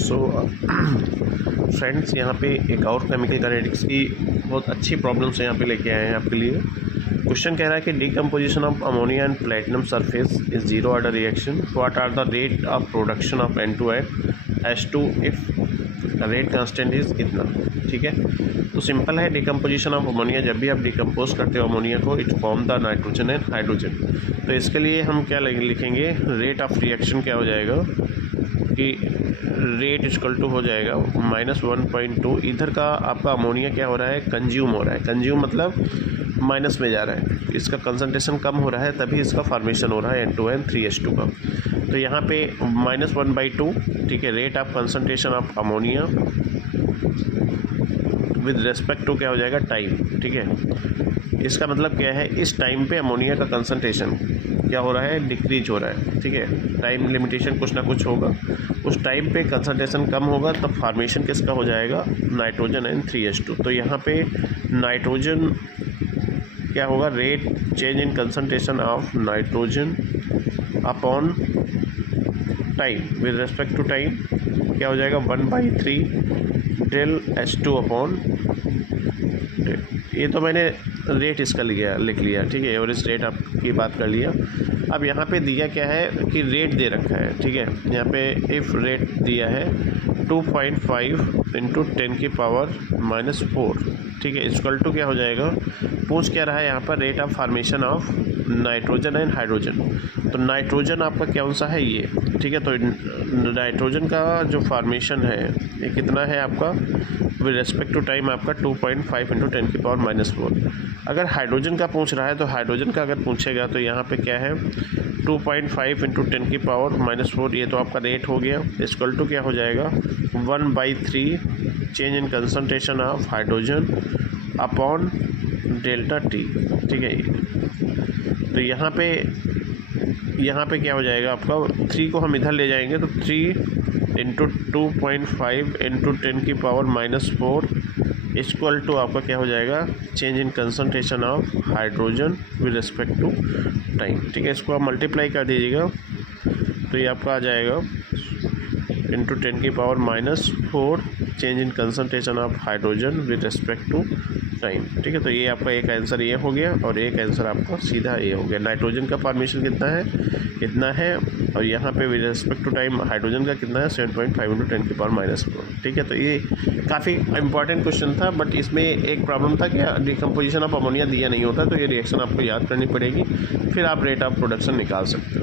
So friends, यहाँ पे एक और केमिकल काइनेटिक्स की बहुत अच्छी प्रॉब्लम्स यहाँ पे लेके आए हैं आपके लिए। क्वेश्चन कह रहा है कि decomposition of ammonia and platinum surface is zero order reaction, what are the rate of production of N2 H2 if rate constant is इतना। ठीक है, तो सिंपल है। डिकम्पोजिशन ऑफ अमोनिया, जब भी आप डिकम्पोज करते हो अमोनिया को, it form the nitrogen and hydrogen. तो इसके लिए हम क्या लिखेंगे, रेट ऑफ रिएक्शन क्या हो जाएगा कि रेट इक्वल टू हो जाएगा -1.2। इधर का आपका अमोनिया क्या हो रहा है, कंज्यूम हो रहा है। कंज्यूम मतलब माइनस में जा रहा है, इसका कंसंट्रेशन कम हो रहा है, तभी इसका फॉर्मेशन हो रहा है N2N3H2 का। तो यहाँ पे -1/2, ठीक है, rate of concentration of ammonia with respect to क्या हो जाएगा, टाइम। ठीक है, इसका मतलब क्या है, इस टाइम पे अमोनिया का कंसंट्रेशन क्या हो रहा है, डिक्रीज हो रहा है। ठीक है, टाइम लिमिटेशन कुछ ना कुछ होगा, उस टाइम पे कंसंट्रेशन कम होगा तब फॉर्मेशन किसका हो जाएगा, नाइट्रोजन एंड 3H2। तो यहाँ पे नाइट्रोजन क्या होगा, rate change in concentration of nitrogen upon time with respect to time क्या हो जाएगा, 1/3 डेल H2 अपॉन। ये तो मैंने रेट इसका लिख लिया, ठीक है, एवरेज रेट आपकी बात कर लिया। अब यहाँ पे दिया क्या है कि रेट दे रखा है। ठीक है, यहाँ पे इफ़ रेट दिया है 2.5 × 10⁻⁻⁴। ठीक है, इक्वल टू क्या हो जाएगा, पूछ क्या रहा है यहाँ पर, rate of formation of nitrogen and hydrogen. तो नाइट्रोजन आपका कौन सा है, ये। ठीक है, तो नाइट्रोजन का जो फॉर्मेशन है ये कितना है आपका, विद रेस्पेक्ट टू टाइम आपका 2.5 × 10⁻⁻⁴। अगर हाइड्रोजन का पूछ रहा है तो हाइड्रोजन का अगर पूछेगा तो यहाँ पे क्या है, 2.5 × 10⁻⁻⁴। ये तो आपका रेट हो गया, इक्वल टू क्या हो जाएगा, 1/3 change in concentration of hydrogen upon delta T. ठीक है, तो यहाँ पे क्या हो जाएगा आपका, 3 को हम इधर ले जाएंगे तो 3 × 2.5 × 10⁻⁻⁴ इक्वल टू आपका क्या हो जाएगा, change in concentration of hydrogen with respect to time. ठीक है, इसको आप मल्टीप्लाई कर दीजिएगा तो ये आपका आ जाएगा × 10⁻⁻⁴ change in concentration of hydrogen with respect to time. ठीक है, तो ये आपका एक आंसर ये हो गया और एक आंसर आपका सीधा ये हो गया। नाइट्रोजन का फॉर्मेशन कितना है, इतना है, और यहाँ पे with respect to time hydrogen का कितना है, 7.5 × 10⁻⁻⁴। ठीक है, तो ये काफ़ी इंपॉर्टेंट क्वेश्चन था, बट इसमें एक प्रॉब्लम था कि डिकम्पोजिशन ऑफ अमोनिया दिया नहीं होता, तो ये रिएक्शन आपको याद करनी पड़ेगी, फिर आप रेट ऑफ प्रोडक्शन निकाल सकते हो।